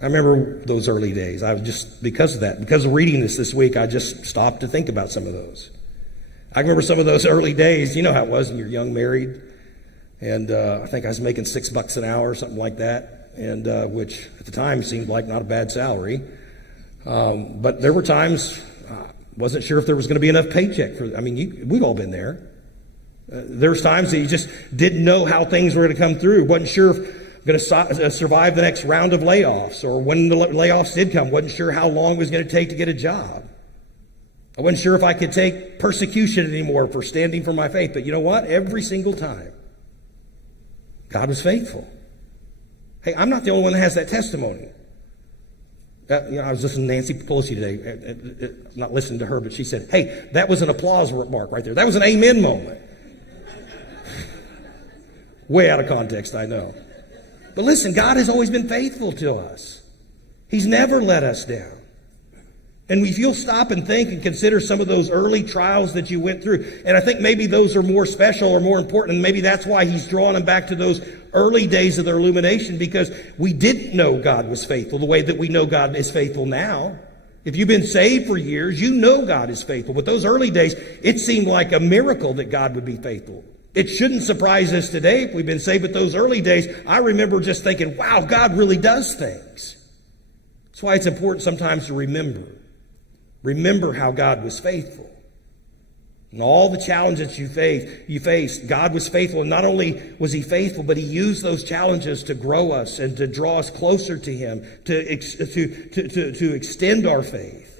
I remember those early days. Because of reading this week, I just stopped to think about some of those. I remember some of those early days. You know how it was when you're young, married. And I think I was making $6 an hour, something like that. And which at the time seemed like not a bad salary. But there were times I wasn't sure if there was going to be enough paycheck we've all been there. There's times that you just didn't know how things were going to come through. Wasn't sure if going to survive the next round of layoffs, or when the layoffs did come, wasn't sure how long it was going to take to get a job. I wasn't sure if I could take persecution anymore for standing for my faith. But you know what? Every single time, God was faithful. Hey, I'm not the only one that has that testimony. I was listening to Nancy Pelosi today, not listening to her, but she said, hey, that was an applause mark right there. That was an amen moment. Way out of context, I know. But listen, God has always been faithful to us. He's never let us down. And if you'll stop and think and consider some of those early trials that you went through, and I think maybe those are more special or more important, and maybe that's why he's drawing them back to those early days of their illumination, because we didn't know God was faithful the way that we know God is faithful now. If you've been saved for years, you know God is faithful. But those early days, it seemed like a miracle that God would be faithful. It shouldn't surprise us today if we've been saved, but those early days, I remember just thinking, wow, God really does things. That's why it's important sometimes to remember. Remember how God was faithful. And all the challenges you faced, God was faithful. And not only was he faithful, but he used those challenges to grow us and to draw us closer to him, to extend our faith.